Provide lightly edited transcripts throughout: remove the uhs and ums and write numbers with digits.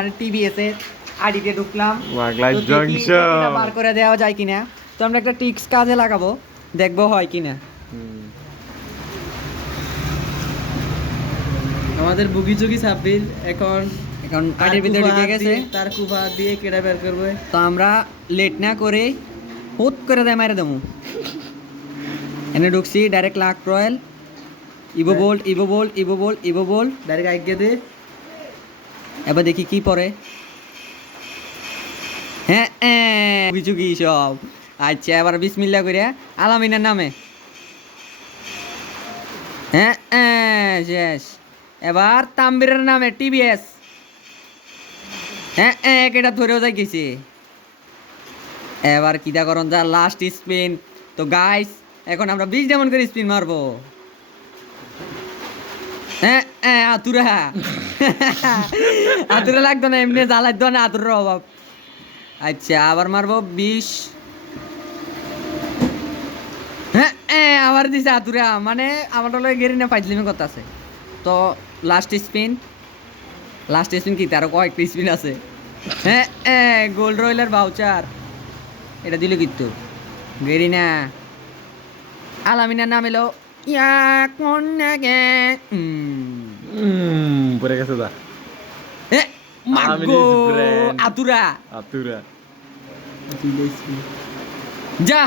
মানে টিভিএস এর আইডিতে ঢুকলাম, বাংলাদেশ তো দেখি জংশন এটা বার করে দেওয়া যায় কিনা। তো আমরা একটা ট্রিক্স কাজে লাগাবো, দেখবো হয় কিনা। আমাদের বুগি চুগি সাব্বির এখন এখন আইডির ভিতরে ঢুকে গেছে, তার কুফা দিয়ে কেটে বের করবে। তো আমরা লেট না করে হুট করে দেয় মারে দেবো। এনে ঢুকছি direct luck royal, Evo Bolt Evo Bolt Evo Bolt Evo Bolt, direct আগে দে। এবার দেখি কি পরে। হ্যাঁ কিছু কি সব। আচ্ছা এবার বিসমিল্লাহ করে আলামিনের নামে। হ্যাঁ শেষ। এবার তাম্বিরের নামে টিভিএস। হ্যাঁ এটা ধরেও যাই গেছে। এবার কিটা করন যা লাস্ট স্পিন। তো গাইস এখন আমরা 20 যেমন করে স্পিন মারবো। হ্যাঁ আতুরা আতুরা লাগতো না, এমনি জ্বালাইতো না আতুরের অভাব। আচ্ছা আবার মারবো 20। হ্যাঁ আবার দিছে আতুরা, মানে আমার লগে গেরি না পাইছিলাম কথা আছে। তো লাস্ট স্পিন কি তারও কয়েকটা স্পিন আছে। হ্যাঁ গোল্ড রয়্যালের ভাউচার, এটা দিল কিন্তু গেরি না। আলামিনার নাম এলো ইয়া কোন নাগে পরে গেছে দা মাগো আতুরা আতুরা যা।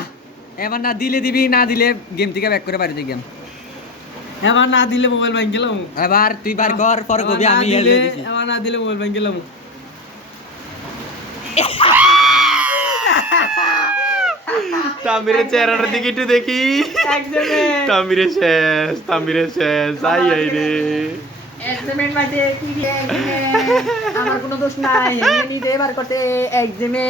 এবার না দিলে দিবি, না দিলে গেম থেকে ব্যাক করে বাড়িতে গেম। এবার না দিলে মোবাইল ভাঙ গেলাম। এবার তুই বার কর, পরে কবি আমি এবার না দিলে মোবাইল ভাঙ গেলাম। তামিরের চেহারাটার দিকে একটু দেখি। তামিরের শেষ আই আই রে। আমার কোনো দোষ নাই, এমনি বার করতে একদমে